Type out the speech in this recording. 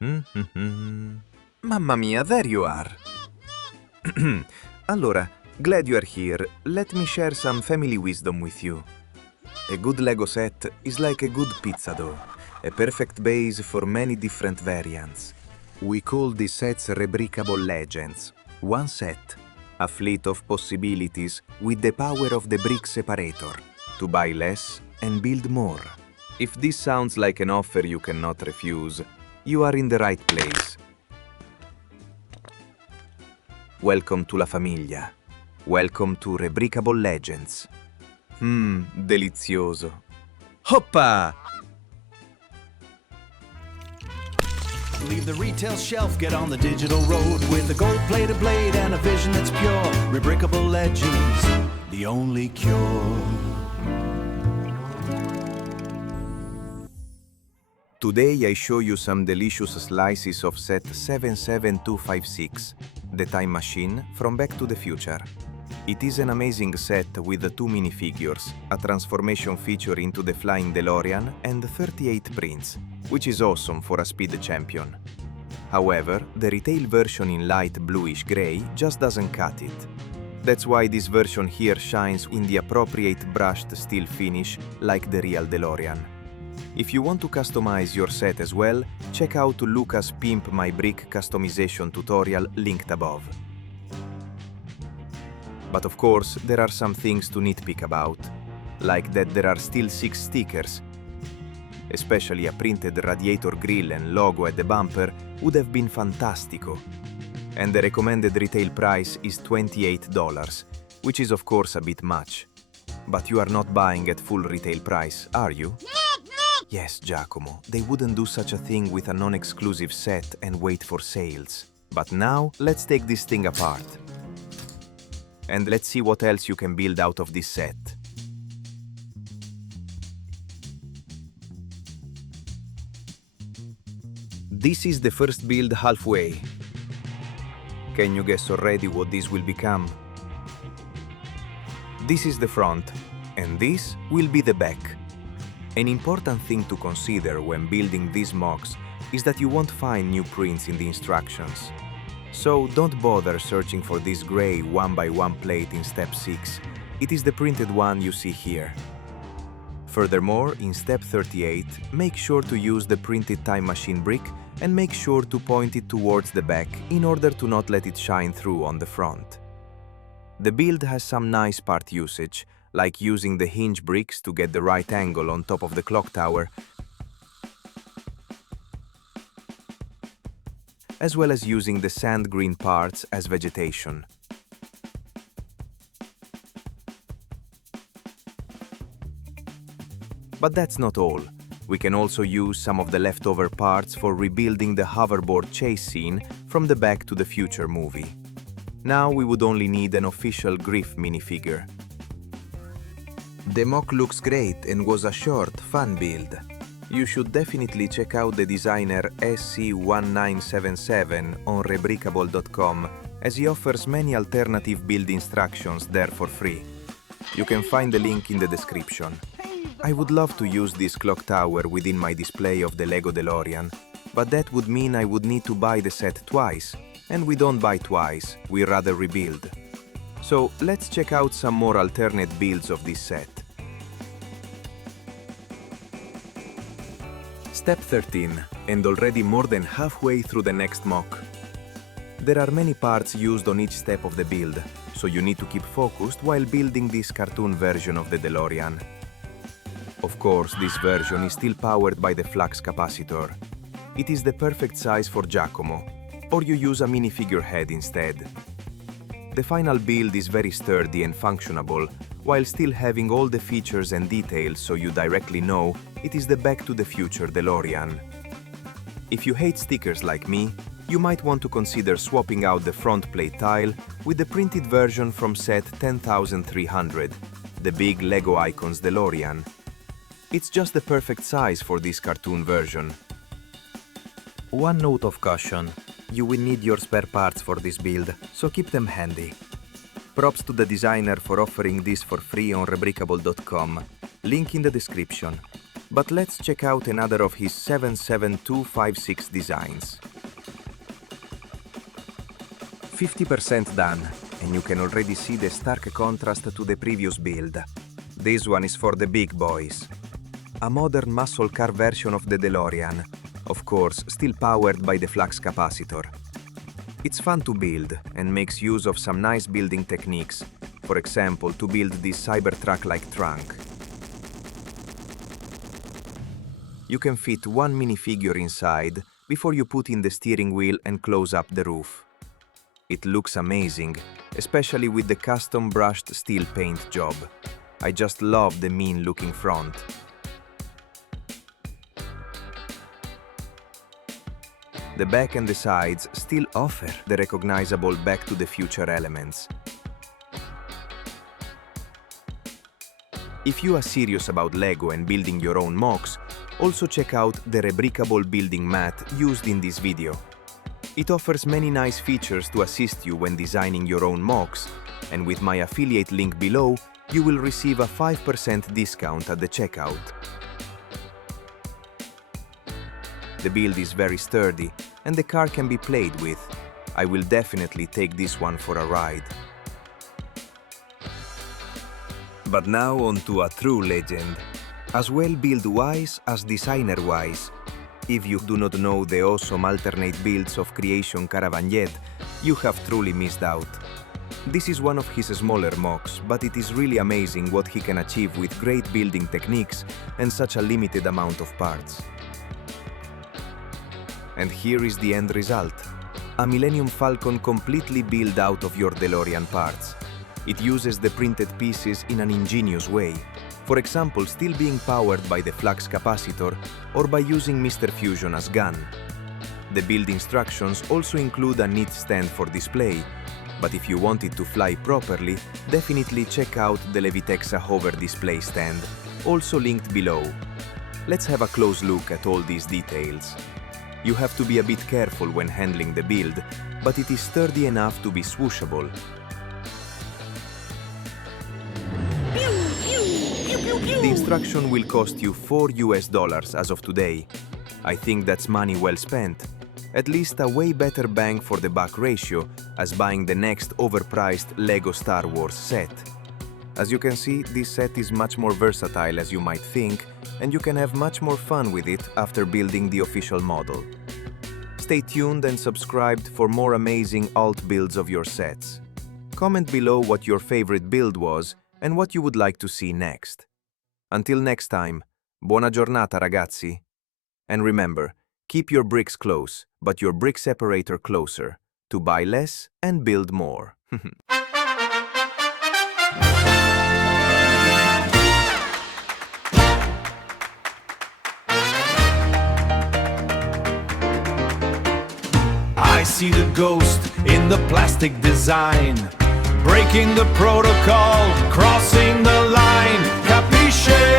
Mhm. Mamma mia, there you are. Allora, glad you are here. Let me share some family wisdom with you. A good Lego set is like a good pizza dough, a perfect base for many different variants. We call these sets Rebrickable Legends. One set, a fleet of possibilities with the power of the brick separator, to buy less and build more. If this sounds like an offer you cannot refuse, you are in the right place. Welcome to La Famiglia. Welcome to Rebrickable Legends. Delizioso. Hoppa! Leave the retail shelf, get on the digital road with a gold-plated blade and a vision that's pure. Rebrickable Legends, the only cure. Today I show you some delicious slices of set 77256, the time machine from Back to the Future. It is an amazing set with the 2 minifigures, a transformation feature into the flying DeLorean and 38 prints, which is awesome for a speed champion. However, the retail version in light bluish gray just doesn't cut it. That's why this version here shines in the appropriate brushed steel finish like the real DeLorean. If you want to customize your set as well, check out Luca's Pimp My Brick customization tutorial linked above. But of course, there are some things to nitpick about, like that there are still 6 stickers. Especially a printed radiator grille and logo at the bumper would have been fantastico. And the recommended retail price is $28, which is of course a bit much. But you are not buying at full retail price, are you? Yes, Giacomo, they wouldn't do such a thing with a non-exclusive set and wait for sales. But now, let's take this thing apart. And let's see what else you can build out of this set. This is the first build halfway. Can you guess already what this will become? This is the front, and this will be the back. An important thing to consider when building these mocks is that you won't find new prints in the instructions. So don't bother searching for this gray 1x1 plate in step 6. It is the printed one you see here. Furthermore, in step 38, make sure to use the printed time machine brick and make sure to point it towards the back in order to not let it shine through on the front. The build has some nice part usage, like using the hinge bricks to get the right angle on top of the clock tower, as well as using the sand green parts as vegetation. But that's not all. We can also use some of the leftover parts for rebuilding the hoverboard chase scene from the Back to the Future movie. Now we would only need an official Griff minifigure. The mock looks great and was a short, fun build. You should definitely check out the designer SC1977 on Rebrickable.com, as he offers many alternative build instructions there for free. You can find the link in the description. I would love to use this clock tower within my display of the Lego DeLorean, but that would mean I would need to buy the set twice, and we don't buy twice, we rather rebuild. So let's check out some more alternate builds of this set. Step 13, and already more than halfway through the next mock. There are many parts used on each step of the build, so you need to keep focused while building this cartoon version of the DeLorean. Of course, this version is still powered by the flux capacitor. It is the perfect size for Giacomo, or you use a minifigure head instead. The final build is very sturdy and functionable, while still having all the features and details so you directly know it is the Back to the Future DeLorean. If you hate stickers like me, you might want to consider swapping out the front plate tile with the printed version from set 10300, the big Lego Icons DeLorean. It's just the perfect size for this cartoon version. One note of caution. You will need your spare parts for this build, so keep them handy. Props to the designer for offering this for free on Rebrickable.com. Link in the description. But let's check out another of his 77256 designs. 50% done, and you can already see the stark contrast to the previous build. This one is for the big boys. A modern muscle car version of the DeLorean, of course, still powered by the flux capacitor. It's fun to build and makes use of some nice building techniques, for example, to build this Cybertruck-like trunk. You can fit one minifigure inside before you put in the steering wheel and close up the roof. It looks amazing, especially with the custom brushed steel paint job. I just love the mean-looking front. The back and the sides still offer the recognizable Back to the Future elements. If you are serious about Lego and building your own mocks, also check out the Rebrickable building mat used in this video. It offers many nice features to assist you when designing your own mocks, and with my affiliate link below, you will receive a 5% discount at the checkout. The build is very sturdy, and the car can be played with. I will definitely take this one for a ride. But now on to a true legend, as well build-wise as designer-wise. If you do not know the awesome alternate builds of Creation Caravan yet, you have truly missed out. This is one of his smaller mocks, but it is really amazing what he can achieve with great building techniques and such a limited amount of parts. And here is the end result. A Millennium Falcon completely built out of your DeLorean parts. It uses the printed pieces in an ingenious way. For example, still being powered by the flux capacitor or by using Mr. Fusion as gun. The build instructions also include a neat stand for display, but if you want it to fly properly, definitely check out the Levitexa hover display stand, also linked below. Let's have a close look at all these details. You have to be a bit careful when handling the build, but it is sturdy enough to be swooshable. The instruction will cost you $4 as of today. I think that's money well spent. At least a way better bang for the buck ratio as buying the next overpriced LEGO Star Wars set. As you can see, this set is much more versatile as you might think, and you can have much more fun with it after building the official model. Stay tuned and subscribed for more amazing alt builds of your sets. Comment below what your favorite build was and what you would like to see next. Until next time, buona giornata ragazzi. And remember, keep your bricks close, but your brick separator closer, to buy less and build more. I see the ghost in the plastic design, breaking the protocol, crossing the line, capisce?